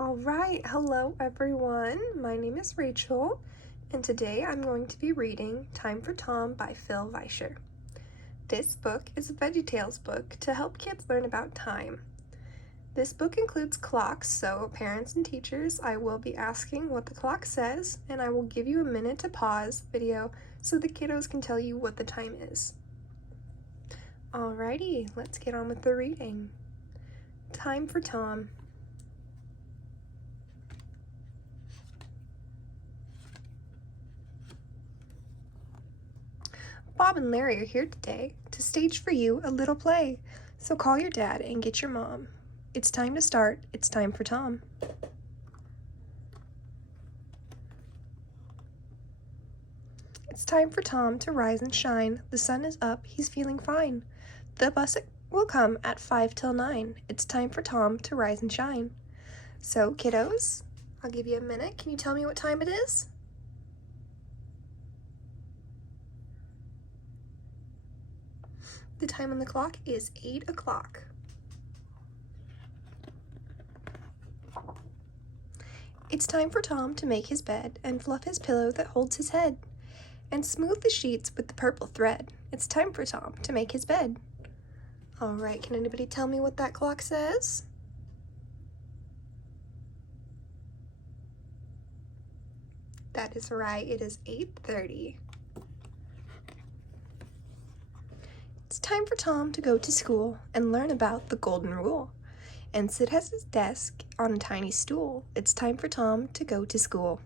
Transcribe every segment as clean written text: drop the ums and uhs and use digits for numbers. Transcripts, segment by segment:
All right, hello everyone. My name is Rachel, and today I'm going to be reading Time for Tom by Phil Vischer. This book is a VeggieTales book to help kids learn about time. This book includes clocks, so parents and teachers, I will be asking what the clock says, and I will give you a minute to pause the video so the kiddos can tell you what the time is. Alrighty, let's get on with the reading. Time for Tom. Bob and Larry are here today to stage for you a little play, so call your dad and get your mom. It's time to start. It's time for Tom. It's time for Tom to rise and shine. The sun is up. He's feeling fine. The bus will come at 5 till 9. It's time for Tom to rise and shine. So, kiddos, I'll give you a minute. Can you tell me what time it is? The time on the clock is 8 o'clock. It's time for Tom to make his bed and fluff his pillow that holds his head and smooth the sheets with the purple thread. It's time for Tom to make his bed. All right, can anybody tell me what that clock says? That is right, it is 8:30. It's time for Tom to go to school and learn about the golden rule and sit at his desk on a tiny stool. It's time for Tom to go to school.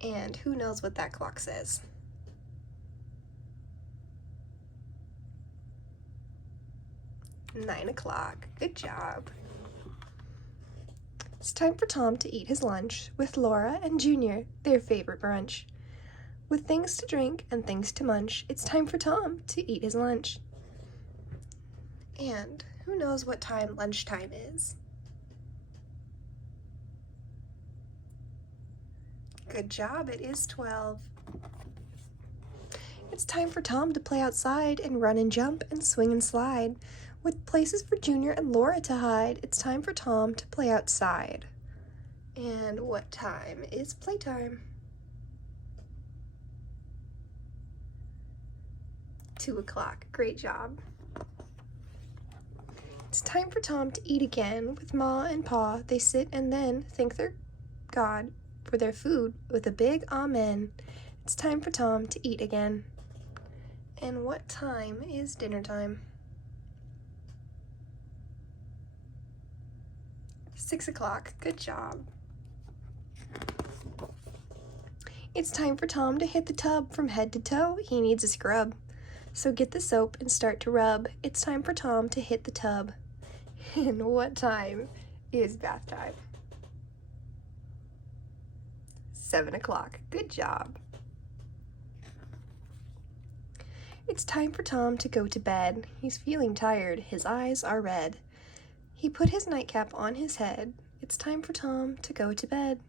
And who knows what that clock says? Nine o'clock. Good job. It's time for Tom to eat his lunch with Laura and Junior, their favorite brunch. With things to drink and things to munch, it's time for Tom to eat his lunch. And who knows what time lunchtime is? Good job, it is 12. It's time for Tom to play outside and run and jump and swing and slide. With places for Junior and Laura to hide, it's time for Tom to play outside. And what time is playtime? 2 o'clock. Great job. It's time for Tom to eat again. With Ma and Pa, they sit and then thank their God for their food with a big amen. It's time for Tom to eat again. And what time is dinner time? 6 o'clock. Good job. It's time for Tom to hit the tub from head to toe. He needs a scrub. So get the soap and start to rub. It's time for Tom to hit the tub. And what time is bath time? 7 o'clock. Good job. It's time for Tom to go to bed. He's feeling tired. His eyes are red. He put his nightcap on his head. It's time for Tom to go to bed.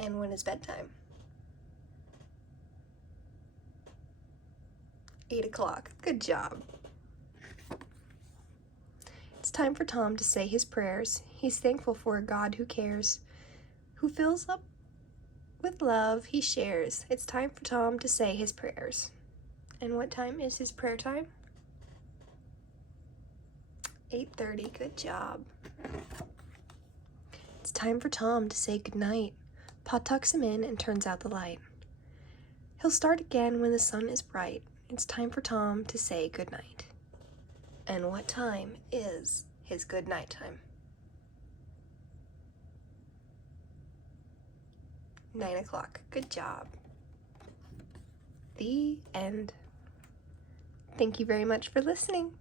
And when is bedtime? 8 o'clock. Good job. It's time for Tom to say his prayers. He's thankful for a God who cares, who fills up with love he shares. It's time for Tom to say his prayers. And what time is his prayer time? 8:30. Good job. It's time for Tom to say goodnight. Pa tucks him in and turns out the light. He'll start again when the sun is bright. It's time for Tom to say goodnight. And what time is his good night time? 9 o'clock. Good job. The end. Thank you very much for listening.